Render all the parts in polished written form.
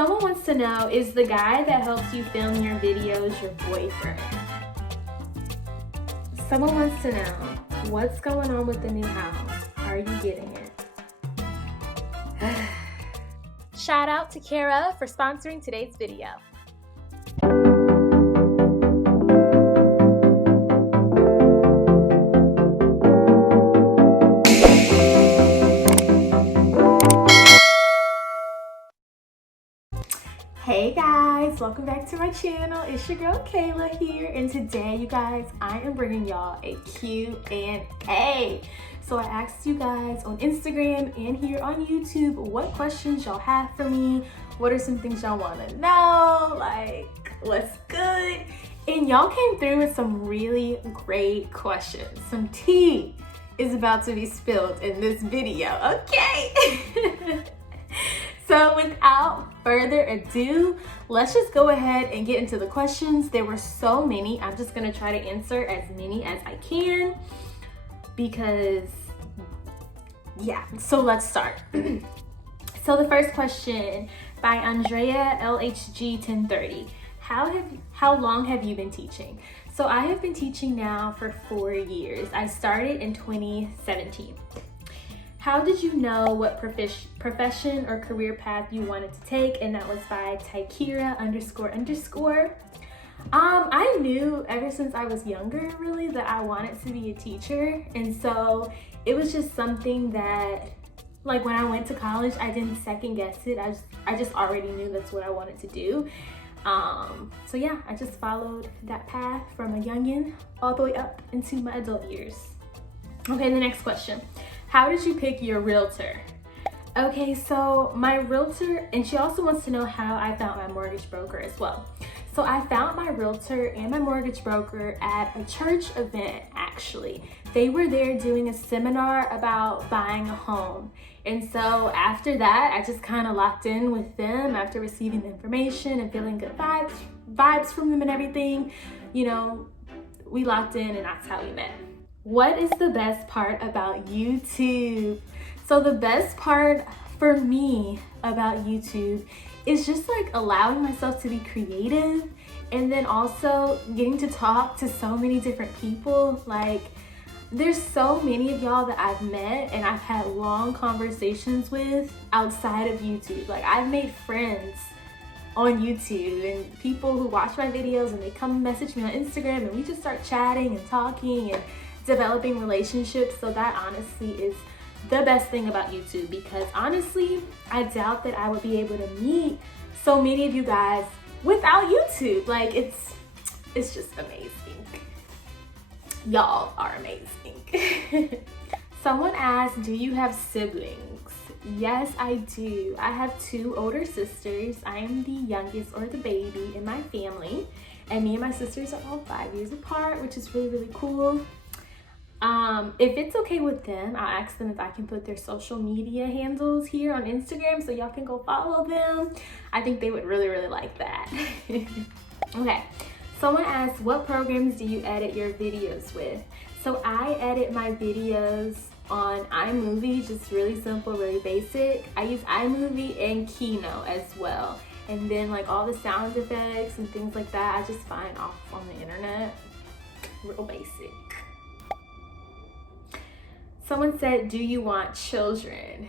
Someone wants to know, is the guy that helps you film your videos your boyfriend? Someone wants to know, what's going on with the new house? Are you getting it? Shout out to Kara for sponsoring today's video. Hey guys, welcome back to my channel. It's your girl Kayla here, and today you guys, I am bringing y'all a Q&A. So I asked you guys on Instagram and here on YouTube what questions y'all have for me. What are some things y'all want to know? Like, what's good? And y'all came through with some really great questions. Some tea is about to be spilled in this video, okay? So without further ado, let's just go ahead and get into the questions. There were so many. I'm just gonna try to answer as many as I can because, yeah, so let's start. So the first question by Andrea LHG 1030. How long have you been teaching? So I have been teaching now for 4 years. I started in 2017. How did you know what profession or career path you wanted to take? And that was by Tykira __. I knew ever since I was younger, really, that I wanted to be a teacher. And so it was just something that, like, when I went to college, I didn't second guess it. I just already knew that's what I wanted to do. So yeah, I just followed that path from a youngin' all the way up into my adult years. Okay, the next question. How did you pick your realtor? Okay, so my realtor, and she also wants to know how I found my mortgage broker as well. So I found my realtor and my mortgage broker at a church event, actually. They were there doing a seminar about buying a home. And so after that, I just kind of locked in with them after receiving the information and feeling good vibes from them and everything. You know, we locked in and that's how we met. What is the best part about YouTube? So the best part for me about YouTube is just like allowing myself to be creative and then also getting to talk to so many different people. Like, there's so many of y'all that I've met and I've had long conversations with outside of YouTube. Like, I've made friends on YouTube and people who watch my videos and they come message me on Instagram and we just start chatting and talking and developing relationships. So that honestly is the best thing about YouTube, because honestly, I doubt that I would be able to meet so many of you guys without YouTube. Like, it's just amazing. Y'all are amazing. Someone asked, do you have siblings? Yes, I do. I have 2 older sisters. I am the youngest, or the baby, in my family, and me and my sisters are all 5 years apart, which is really, really cool. If it's okay with them, I'll ask them if I can put their social media handles here on Instagram so y'all can go follow them. I think they would really, really like that. Okay, someone asked, what programs do you edit your videos with? So I edit my videos on iMovie, just really simple, really basic. I use iMovie and Kino as well. And then like all the sound effects and things like that, I just find off on the internet. Real basic. Someone said, do you want children?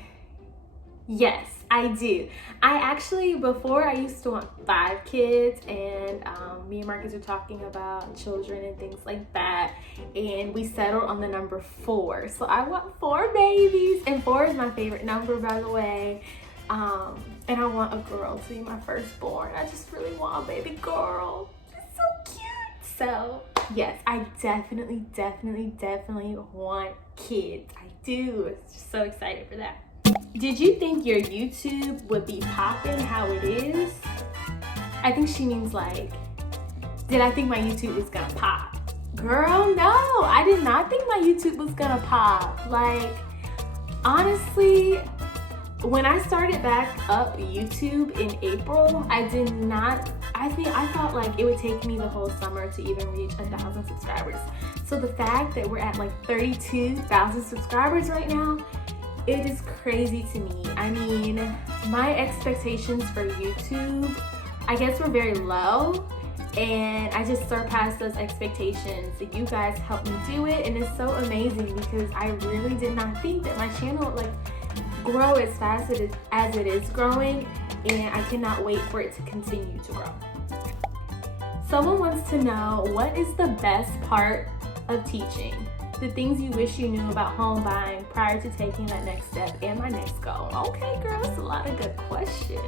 Yes, I do. I actually, before I used to want 5 kids, and me and Marcus were talking about children and things like that, and we settled on the number 4. So I want 4 babies, and 4 is my favorite number, by the way. And I want a girl to be my firstborn. I just really want a baby girl. She's so cute. So yes, I definitely want kids. I do. Just so excited for that. Did you think your YouTube would be popping how it is? I think she means like, did I think my YouTube was gonna pop? Girl, no, I did not think my YouTube was gonna pop. Like, honestly, when I started back up YouTube in April, I thought like it would take me the whole summer to even reach 1,000 subscribers. So the fact that we're at like 32,000 subscribers right now it is crazy to me. I mean, my expectations for YouTube, I guess, were very low, and I just surpassed those expectations. You guys helped me do it, and it's so amazing because I really did not think that my channel would like grow as fast as it is growing, and I cannot wait for it to continue to grow. Someone wants to know, what is the best part of teaching? The things you wish you knew about home buying prior to taking that next step and my next goal. Okay, girls, a lot of good questions.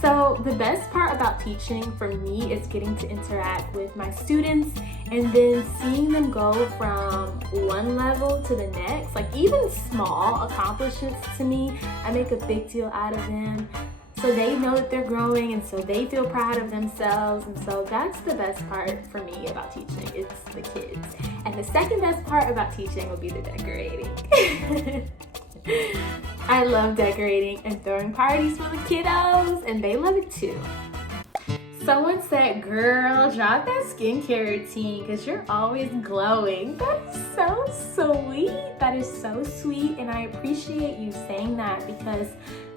So the best part about teaching for me is getting to interact with my students and then seeing them go from one level to the next. Like even small accomplishments to me, I make a big deal out of them. So they know that they're growing, and so they feel proud of themselves. And so that's the best part for me about teaching. It's the kids. And the second best part about teaching would be the decorating. I love decorating and throwing parties for the kiddos, and they love it too. Someone said, girl, drop that skincare routine because you're always glowing. That is so sweet. That is so sweet, and I appreciate you saying that because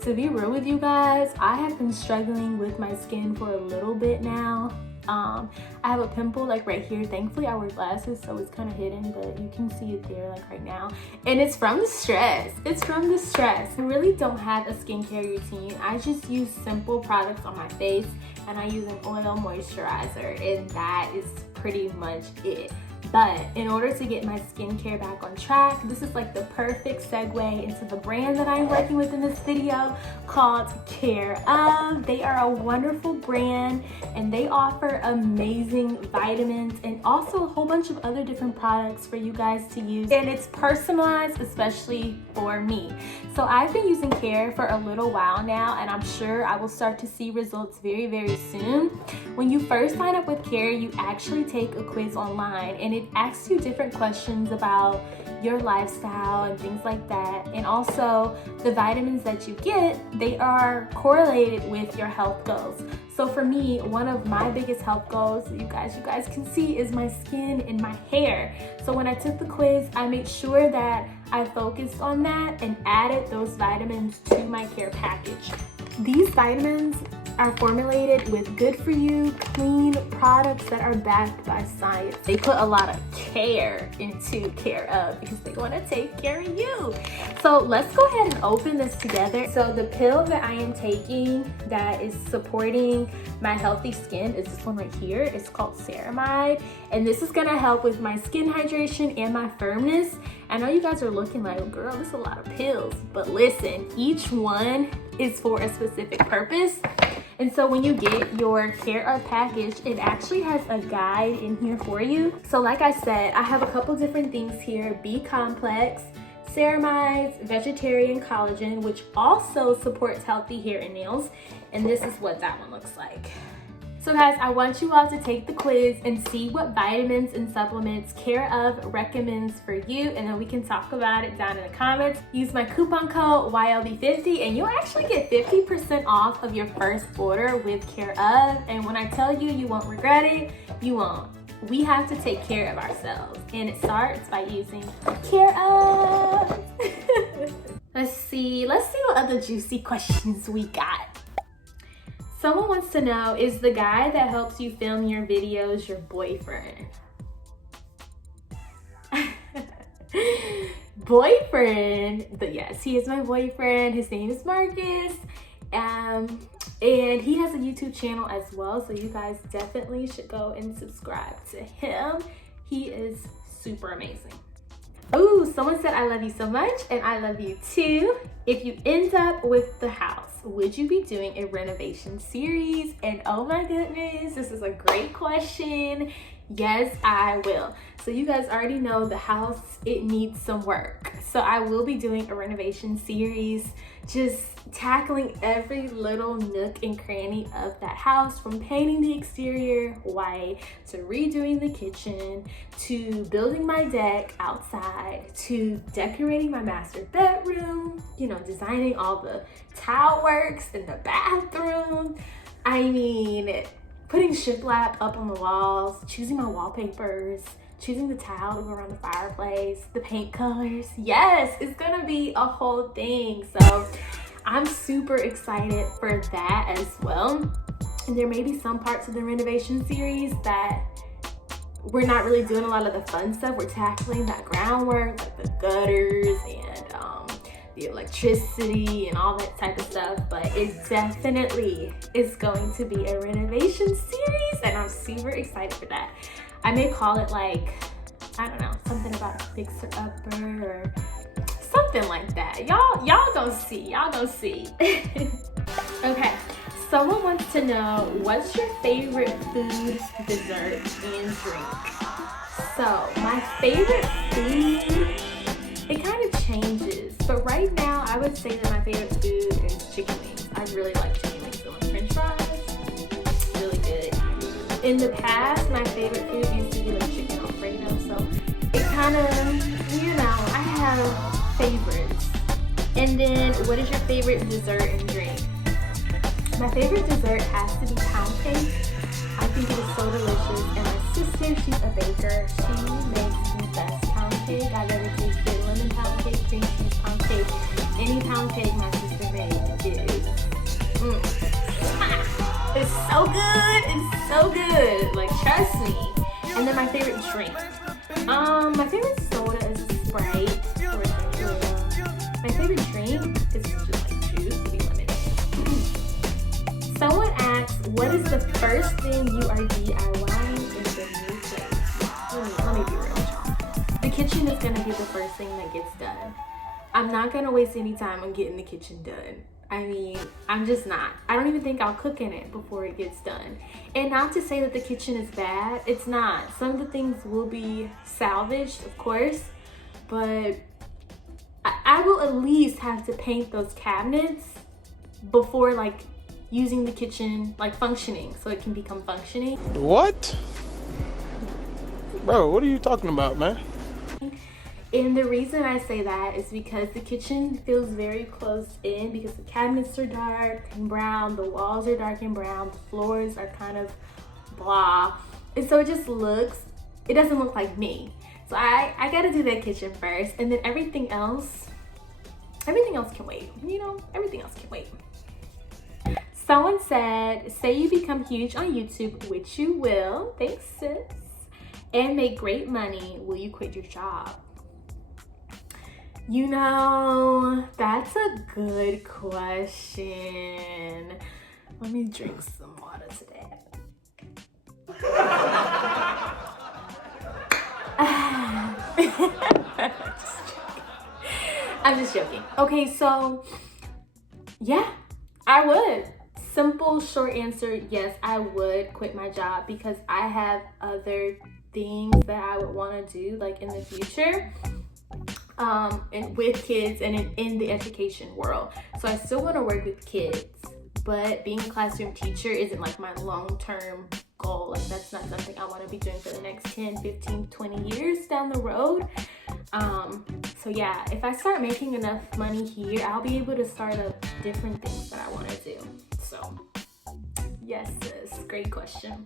to be real with you guys, I have been struggling with my skin for a little bit now. I have a pimple like right here. Thankfully I wear glasses, so it's kind of hidden, but you can see it there like right now. And it's from the stress. It's from the stress. I really don't have a skincare routine. I just use simple products on my face, and I use an oil moisturizer, and that is pretty much it. But in order to get my skincare back on track, this is like the perfect segue into the brand that I'm working with in this video called Care Of. They are a wonderful brand, and they offer amazing vitamins and also a whole bunch of other different products for you guys to use. And it's personalized, especially for me. So I've been using Care for a little while now, and I'm sure I will start to see results very, very soon. When you first sign up with Care, you actually take a quiz online, and it asks you different questions about your lifestyle and things like that. And also the vitamins that you get, they are correlated with your health goals. So for me, one of my biggest health goals, you guys can see, is my skin and my hair. So when I took the quiz, I made sure that I focused on that and added those vitamins to my care package. These vitamins are formulated with good for you, clean products that are backed by science. They put a lot of care into Care Of because they want to take care of you. So let's go ahead and open this together. So the pill that I am taking that is supporting my healthy skin is this one right here. It's called Ceramide, and this is gonna help with my skin hydration and my firmness. I know you guys are looking like, oh, girl, this is a lot of pills, but listen, each one is for a specific purpose. And so when you get your Care Of package, it actually has a guide in here for you. So like I said, I have a couple different things here: B complex, ceramides, vegetarian collagen, which also supports healthy hair and nails. And this is what that one looks like. So guys, I want you all to take the quiz and see what vitamins and supplements Care Of recommends for you, and then we can talk about it down in the comments. Use my coupon code YLB50 and you'll actually get 50% off of your first order with Care Of. And when I tell you, you won't regret it, you won't. We have to take care of ourselves, and it starts by using Care Of. Let's see what other juicy questions we got. Someone wants to know, is the guy that helps you film your videos your boyfriend? Boyfriend? Yes, he is my boyfriend. His name is Marcus. And he has a YouTube channel as well, so you guys definitely should go and subscribe to him. He is super amazing. Ooh, someone said, I love you so much, and I love you too. If you end up with the house, would you be doing a renovation series? And oh my goodness, this is a great question. Yes, I will. So you guys already know the house, it needs some work. So I will be doing a renovation series, just tackling every little nook and cranny of that house, from painting the exterior white to redoing the kitchen to building my deck outside to decorating my master bedroom, you know, designing all the tile works in the bathroom. I mean, putting shiplap up on the walls, choosing my wallpapers, choosing the tile to go around the fireplace, the paint colors. Yes, it's gonna be a whole thing. So I'm super excited for that as well. And there may be some parts of the renovation series that we're not really doing a lot of the fun stuff. We're tackling that groundwork, like the gutters and the electricity and all that type of stuff. But it definitely is going to be a renovation series, and I'm super excited for that. I may call it like, I don't know, something about a fixer upper or something like that. Y'all gonna see. Okay. Someone wants to know, what's your favorite food, dessert, and drink? So my favorite food, it kind of changes, but right now I would say that my favorite food is chicken wings. I really like chicken wings. So French fries, really good. In the past, my favorite food used to be like chicken Alfredo, so it kind of, you know, I have favorites. And then, what is your favorite dessert and drink? My favorite dessert has to be pound cake. I think it is so delicious. And my sister, she's a baker. She makes the best pound cake I've ever tasted. Lemon pound cake, cream cheese pound cake. Any pound cake my sister made is, it's so good. It's so good. Like, trust me. And then my favorite drink. My favorite soda is Sprite. Or my favorite drink is just like juice, to be limited. Someone asks, what is the first thing you are DIYing in the new place? Let me be real with y'all. The kitchen is going to be the first thing that gets done. I'm not going to waste any time on getting the kitchen done. I mean, I'm just not. I don't even think I'll cook in it before it gets done. And not to say that the kitchen is bad. It's not. Some of the things will be salvaged, of course. But I will at least have to paint those cabinets before, like, using the kitchen, like, functioning, so it can become functioning. What? Bro, what are you talking about, man? And the reason I say that is because the kitchen feels very closed in, because the cabinets are dark and brown, the walls are dark and brown, the floors are kind of blah. And so it just looks, it doesn't look like me. So I gotta do that kitchen first, and then everything else can wait. You know, everything else can wait. Someone said, say you become huge on YouTube, which you will, thanks sis, and make great money, will you quit your job? You know, that's a good question. Let me drink some water today. I'm just joking. Okay, so yeah, I would. Simple, short answer, yes, I would quit my job because I have other things that I would want to do, like in the future, and with kids and in the education world. So I still want to work with kids, but being a classroom teacher isn't like my long-term goal. Like, that's not something I want to be doing for the next 10, 15, 20 years down the road. So yeah, if I start making enough money here, I'll be able to start up different things that I want to do. So yes, sis, great question.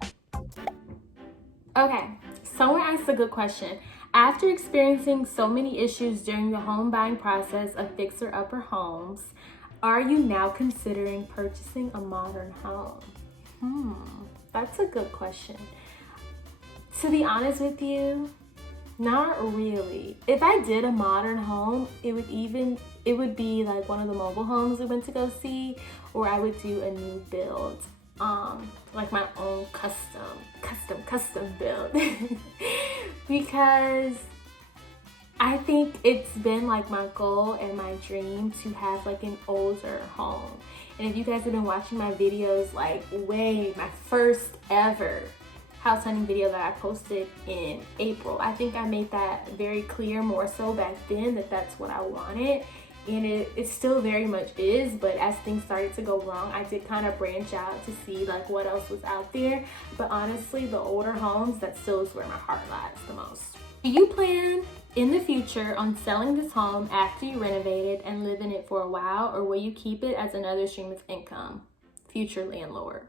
Okay, someone asked a good question. After experiencing so many issues during the home buying process of fixer-upper homes, are you now considering purchasing a modern home? That's a good question. To be honest with you, not really. If I did a modern home, it would be like one of the mobile homes we went to go see, or I would do a new build, like my own custom build. Because I think it's been like my goal and my dream to have like an older home. And if you guys have been watching my videos, like my first ever house hunting video that I posted in April, I think I made that very clear, more so back then, that that's what I wanted. And it still very much is, but as things started to go wrong, I did kind of branch out to see like what else was out there. But honestly, the older homes, that still is where my heart lies the most. Do you plan in the future on selling this home after you renovate it and live in it for a while, or will you keep it as another stream of income? Future landlord.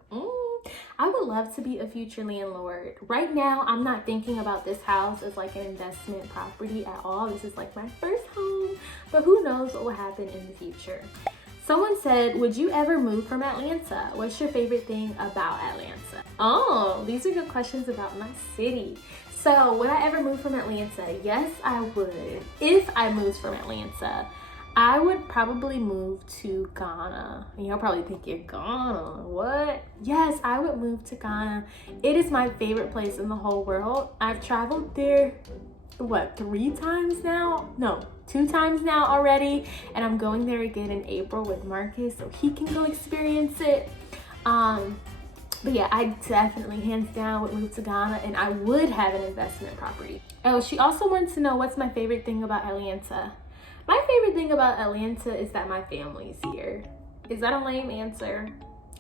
I would love to be a future landlord. Right now, I'm not thinking about this house as like an investment property at all. This is like my first home, but who knows what will happen in the future. Someone said, would you ever move from Atlanta? What's your favorite thing about Atlanta? Oh, these are good questions about my city. So would I ever move from Atlanta? Yes, I would. If I moved from Atlanta, I would probably move to Ghana. And you're probably thinking, Ghana, what? Yes, I would move to Ghana. It is my favorite place in the whole world. I've traveled there, 3 times now? No, 2 times now already. And I'm going there again in April with Marcus so he can go experience it. But yeah, I definitely, hands down, would move to Ghana, and I would have an investment property. Oh, she also wants to know what's my favorite thing about Atlanta. My favorite thing about Atlanta is that my family's here. Is that a lame answer?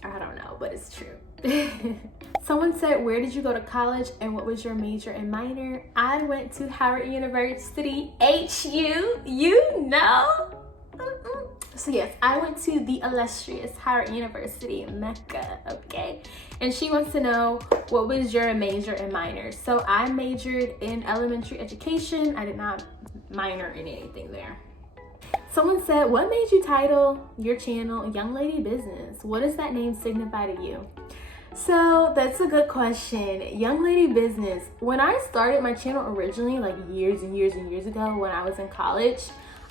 I don't know, but it's true. Someone said, where did you go to college and what was your major and minor? I went to Howard University, HU, you know. So yes, I went to the illustrious Howard University, Mecca, okay? And she wants to know, what was your major and minor? So I majored in elementary education. I did not minor in anything there. Someone said, what made you title your channel Young Lady Business? What does that name signify to you? So that's a good question. Young Lady Business. When I started my channel originally, like years and years and years ago when I was in college,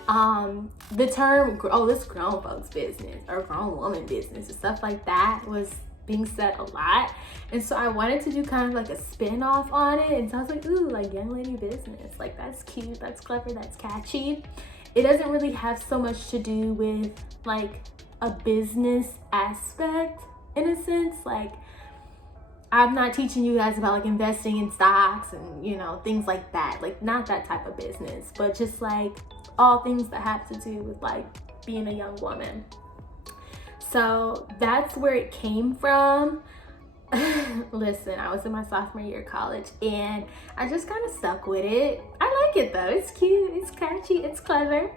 the term, oh, this grown folks business or grown woman business and stuff like that was being said a lot. And so I wanted to do kind of like a spin-off on it. And so I was like, ooh, like Young Lady Business. Like that's cute, that's clever, that's catchy. It doesn't really have so much to do with like a business aspect in a sense. Like I'm not teaching you guys about like investing in stocks and, you know, things like that. Like not that type of business, but just like all things that have to do with like being a young woman. So that's where it came from. Listen, I was in my sophomore year of college and I just kind of stuck with it. I like it though. It's cute, it's catchy, it's clever,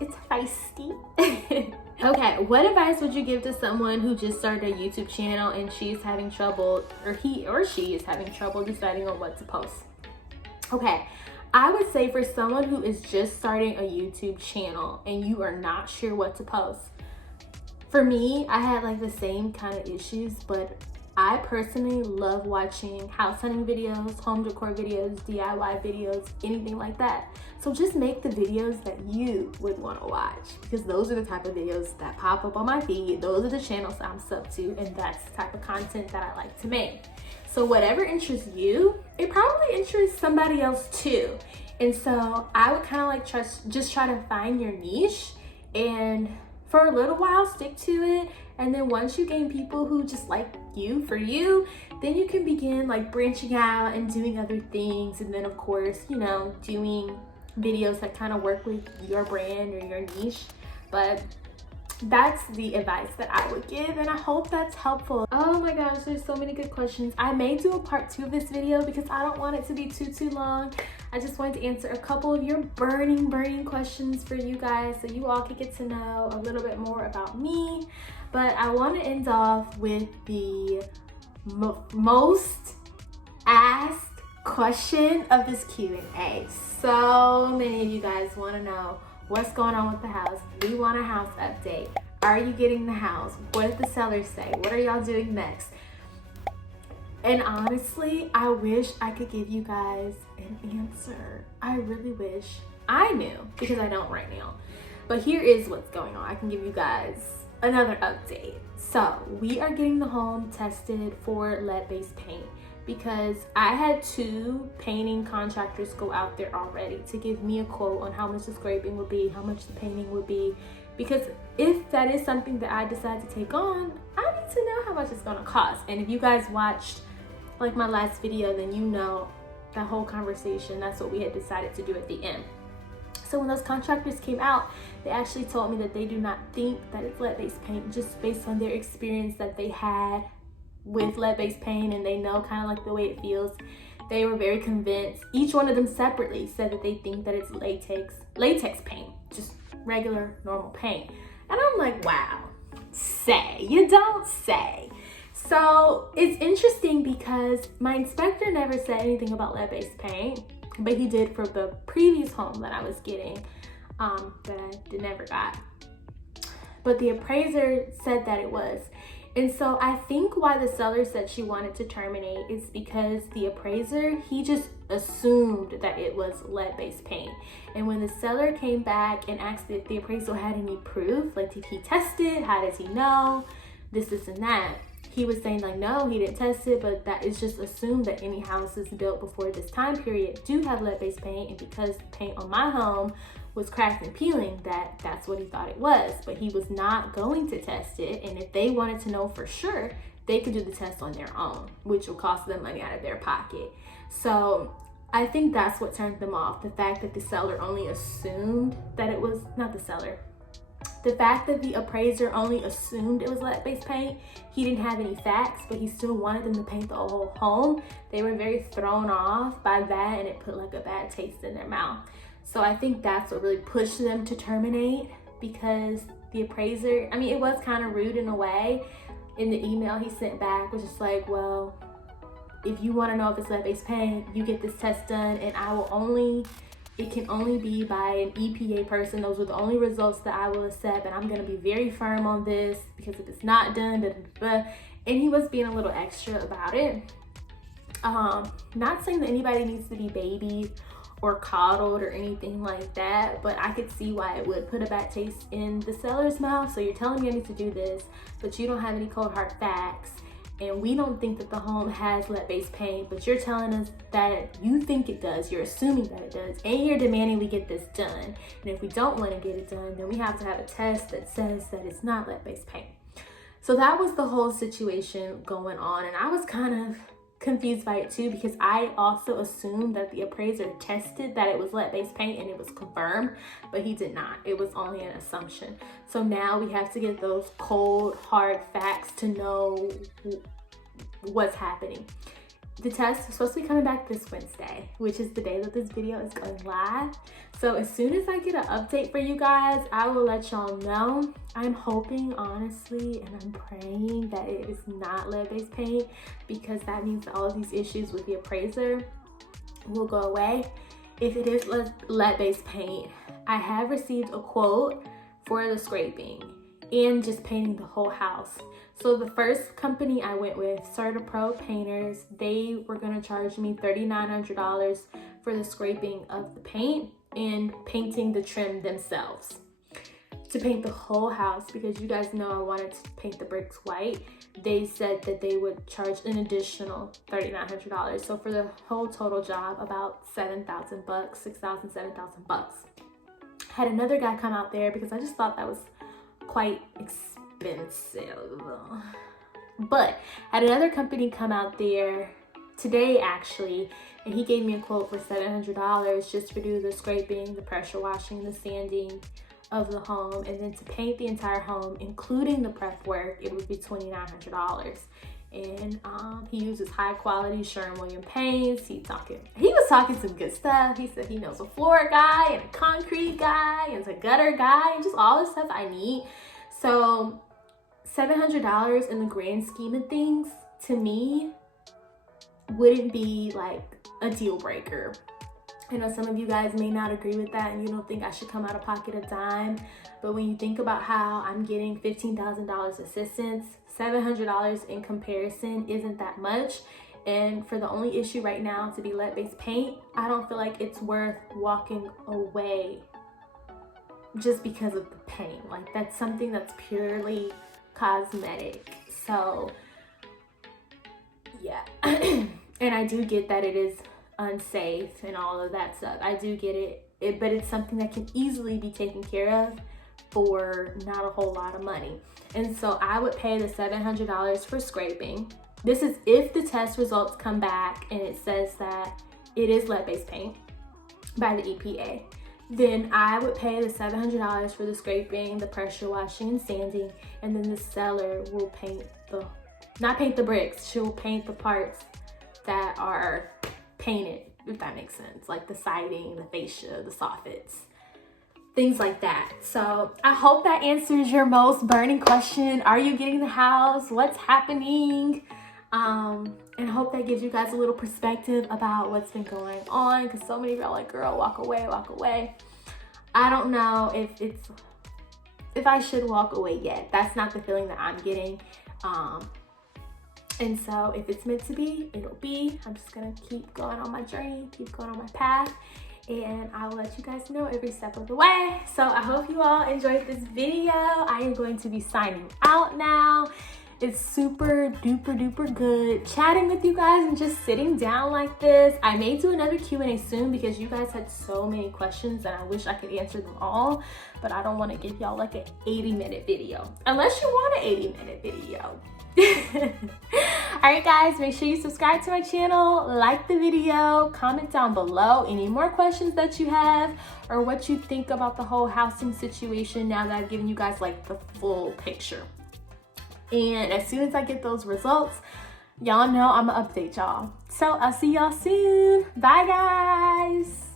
it's feisty. Okay, what advice would you give to someone who just started a YouTube channel and she's having trouble, or he or she is having trouble deciding on what to post? Okay, I would say for someone who is just starting a YouTube channel and you are not sure what to post. For me, I had like the same kind of issues, but I personally love watching house hunting videos, home decor videos, DIY videos, anything like that. So just make the videos that you would want to watch, because those are the type of videos that pop up on my feed. Those are the channels that I'm sub to, and that's the type of content that I like to make. So whatever interests you, it probably interests somebody else too. And so I would kind of like just try to find your niche, and for a little while stick to it. And then once you gain people who just like you for you, then you can begin like branching out and doing other things. And then of course, you know, doing videos that kind of work with your brand or your niche. But that's the advice that I would give, and I hope that's helpful. Oh my gosh, there's so many good questions. I may do a part 2 of this video because I don't want it to be too long. I just wanted to answer a couple of your burning questions for you guys so you all can get to know a little bit more about me. But I want to end off with the most asked question of this Q&A. So many of you guys want to know what's going on with the house. We want a house update. Are you getting the house? What did the sellers say? What are y'all doing next? And honestly, I wish I could give you guys an answer. I really wish I knew, because I don't right now. But here is what's going on. I can give you guys another update. So we are getting the home tested for lead-based paint, because I had 2 painting contractors go out there already to give me a quote on how much the scraping would be, how much the painting would be. Because if that is something that I decide to take on, I need to know how much it's gonna cost. And if you guys watched like my last video, then you know that whole conversation. That's what we had decided to do at the end. So when those contractors came out, they actually told me that they do not think that it's lead-based paint, just based on their experience that they had with lead-based paint, and they know kind of like the way it feels. They were very convinced. Each one of them separately said that they think that it's latex paint, just regular normal paint. And I'm like, wow, say, you don't say. So it's interesting because my inspector never said anything about lead-based paint, but he did for the previous home that I was getting, that I never got. But the appraiser said that it was. And so I think why the seller said she wanted to terminate is because the appraiser, he just assumed that it was lead-based paint. And when the seller came back and asked if the appraisal had any proof, like did he test it? How does he know? This and that. He was saying like, no, he didn't test it, but that is just assumed that any houses built before this time period do have lead-based paint. And because the paint on my home was cracked and peeling, that's what he thought it was. But he was not going to test it. And if they wanted to know for sure, they could do the test on their own, which will cost them money out of their pocket. So I think that's what turned them off. The fact that the seller only assumed that it was, not the seller, the fact that the appraiser only assumed it was lead-based paint. He didn't have any facts, but he still wanted them to paint the whole home. They were very thrown off by that, and it put like a bad taste in their mouth. So I think that's what really pushed them to terminate, because the appraiser, I mean, it was kind of rude in a way. In the email he sent back was just like, well, if you want to know if it's lead-based paint, you get this test done, and it can only be by an EPA person. Those are the only results that I will accept, and I'm going to be very firm on this, because if it's not done, and he was being a little extra about it. Not saying that anybody needs to be babied or coddled or anything like that, but I could see why it would put a bad taste in the seller's mouth. So you're telling me I need to do this, but you don't have any cold hard facts, and we don't think that the home has lead-based paint, but you're telling us that you think it does, you're assuming that it does, and you're demanding we get this done. And if we don't want to get it done, then we have to have a test that says that it's not lead-based paint. So that was the whole situation going on, and I was kind of confused by it too, because I also assumed that the appraiser tested that it was lead-based paint and it was confirmed, but he did not. It was only an assumption. So now we have to get those cold hard facts to know what's happening. The test is supposed to be coming back this Wednesday, which is the day that this video is going live. So as soon as I get an update for you guys, I will let y'all know. I'm hoping, honestly, and I'm praying that it is not lead-based paint, because that means that all of these issues with the appraiser will go away. If it is lead-based paint, I have received a quote for the scraping and just painting the whole house. So the first company I went with, CertaPro Painters, they were gonna charge me $3,900 for the scraping of the paint and painting the trim themselves. To paint the whole house, because you guys know I wanted to paint the bricks white, they said that they would charge an additional $3,900. So for the whole total job, about $7,000 bucks, $6,000, $7,000 bucks. Had another guy come out there because I just thought that was quite expensive. But had another company come out there today actually, and he gave me a quote for $700 just to do the scraping, the pressure washing, the sanding of the home, and then to paint the entire home, including the prep work, it would be $2,900. And he uses high quality Sherwin-Williams paints. He was talking some good stuff. He said he knows a floor guy and a concrete guy and a gutter guy and just all the stuff I need. So $700 in the grand scheme of things, to me, wouldn't be like a deal breaker. I know some of you guys may not agree with that and you don't think I should come out of pocket a dime, but when you think about how I'm getting $15,000 assistance, $700 in comparison isn't that much. And for the only issue right now to be lead-based paint, I don't feel like it's worth walking away just because of the paint. Like, that's something that's purely cosmetic. So yeah. And I do get that it is unsafe and all of that stuff. I do get it, but it's something that can easily be taken care of for not a whole lot of money. And so I would pay the $700 for scraping. This is if the test results come back and it says that it is lead-based paint by the EPA. Then I would pay the $700 for the scraping, the pressure washing and sanding, and then the seller will not paint the bricks, she'll paint the parts that are painted, if that makes sense, like the siding, the fascia, the soffits. things like that. So I hope that answers your most burning question. Are you getting the house? What's happening? And hope that gives you guys a little perspective about what's been going on, because so many of y'all are like, girl, walk away, walk away. I don't know if I should walk away yet. That's not the feeling that I'm getting. And so if it's meant to be, it'll be. I'm just gonna keep going on my journey, keep going on my path, and I will let you guys know every step of the way. So I hope you all enjoyed this video. I am going to be signing out now. It's super duper duper good chatting with you guys and just sitting down like this. I may do another Q&A soon because you guys had so many questions and I wish I could answer them all, but I don't want to give y'all like an 80-minute video unless you want an 80-minute video. All right guys, make sure you subscribe to my channel, like the video, comment down below any more questions that you have or what you think about the whole housing situation now that I've given you guys like the full picture. And as soon as I get those results, y'all know I'm gonna update y'all. So I'll see y'all soon. Bye guys.